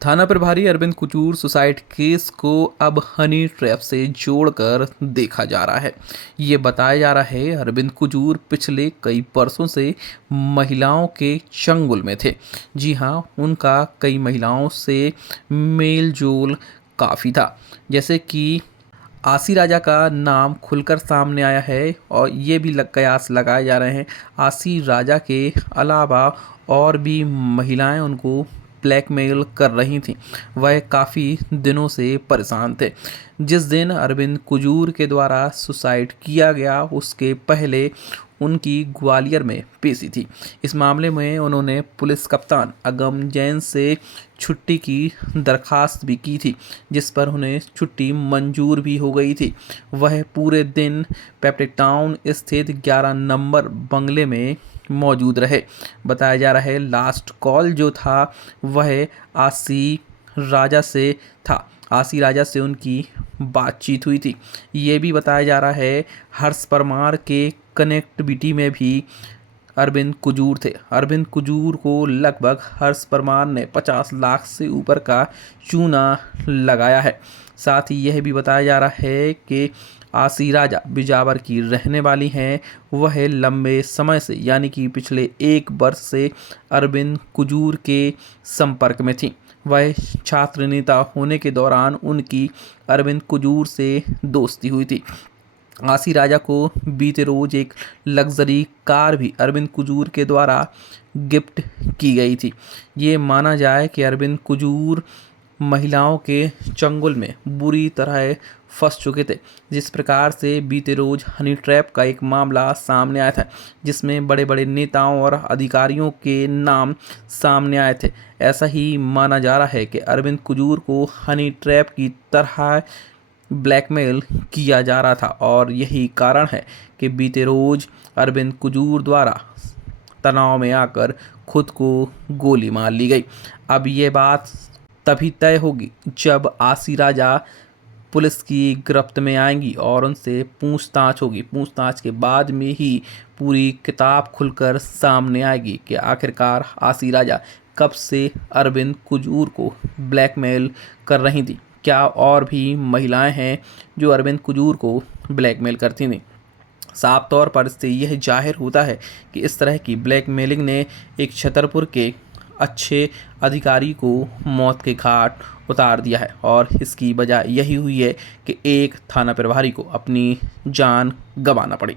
थाना प्रभारी Arvind कुचूर suicide case को अब हनी ट्रैप से जोड़कर देखा जा रहा है। ये बताया जा रहा है अरविंद कुचूर पिछले कई वर्षों से महिलाओं के चंगुल में थे। जी हाँ, उनका कई महिलाओं से मेल जोल काफ़ी था। जैसे कि आसी राजा का नाम खुलकर सामने आया है और ये भी कयास लगाए जा रहे हैं आसी राजा के अलावा और भी महिलाएं उनको ब्लैकमेल कर रही थीं। वह काफ़ी दिनों से परेशान थे। जिस दिन अरविंद कुजूर के द्वारा सुसाइड किया गया उसके पहले उनकी ग्वालियर में पेशी थी। इस मामले में उन्होंने पुलिस कप्तान अगम जैन से छुट्टी की दरखास्त भी की थी, जिस पर उन्हें छुट्टी मंजूर भी हो गई थी। वह पूरे दिन पेप्टिक टाउन स्थित 11 नंबर बंगले में मौजूद रहे। बताया जा रहा है लास्ट कॉल जो था वह आसी राजा से था। आसी राजा से उनकी बातचीत हुई थी। ये भी बताया जा रहा है हर्ष परमार के कनेक्टिविटी में भी अरविंद कुजूर थे। अरविंद कुजूर को लगभग हर्ष परमार ने 50 लाख से ऊपर का चूना लगाया है। साथ ही यह भी बताया जा रहा है कि आसी राजा बिजावर की रहने वाली हैं। वह लंबे समय से यानी कि पिछले 1 वर्ष से अरविंद कुजूर के संपर्क में थी। वह छात्र नेता होने के दौरान उनकी अरविंद कुजूर से दोस्ती हुई थी। आसी राजा को बीते रोज एक लग्जरी कार भी अरविंद कुजूर के द्वारा गिफ्ट की गई थी। ये माना जाए कि अरविंद कुजूर महिलाओं के चंगुल में बुरी तरह फंस चुके थे। जिस प्रकार से बीते रोज हनी ट्रैप का एक मामला सामने आया था, जिसमें बड़े बड़े नेताओं और अधिकारियों के नाम सामने आए थे। ऐसा ही माना जा रहा है कि अरविंद कुजूर को हनी ट्रैप की तरह ब्लैकमेल किया जा रहा था और यही कारण है कि बीते रोज अरविंद कुजूर द्वारा तनाव में आकर खुद को गोली मार ली गई। अब ये बात तभी तय होगी जब आसी राजा पुलिस की गिरफ्त में आएंगी और उनसे पूछताछ होगी। पूछताछ के बाद में ही पूरी किताब खुलकर सामने आएगी कि आखिरकार आसी राजा कब से अरविंद कुजूर को ब्लैकमेल कर रही थी। क्या और भी महिलाएं हैं जो अरविंद कुजूर को ब्लैकमेल करती थीं। साफ तौर पर इससे यह जाहिर होता है कि इस तरह की ब्लैकमेलिंग ने एक छतरपुर के अच्छे अधिकारी को मौत के घाट उतार दिया है और इसकी वजह यही हुई है कि एक थाना प्रभारी को अपनी जान गंवाना पड़ी।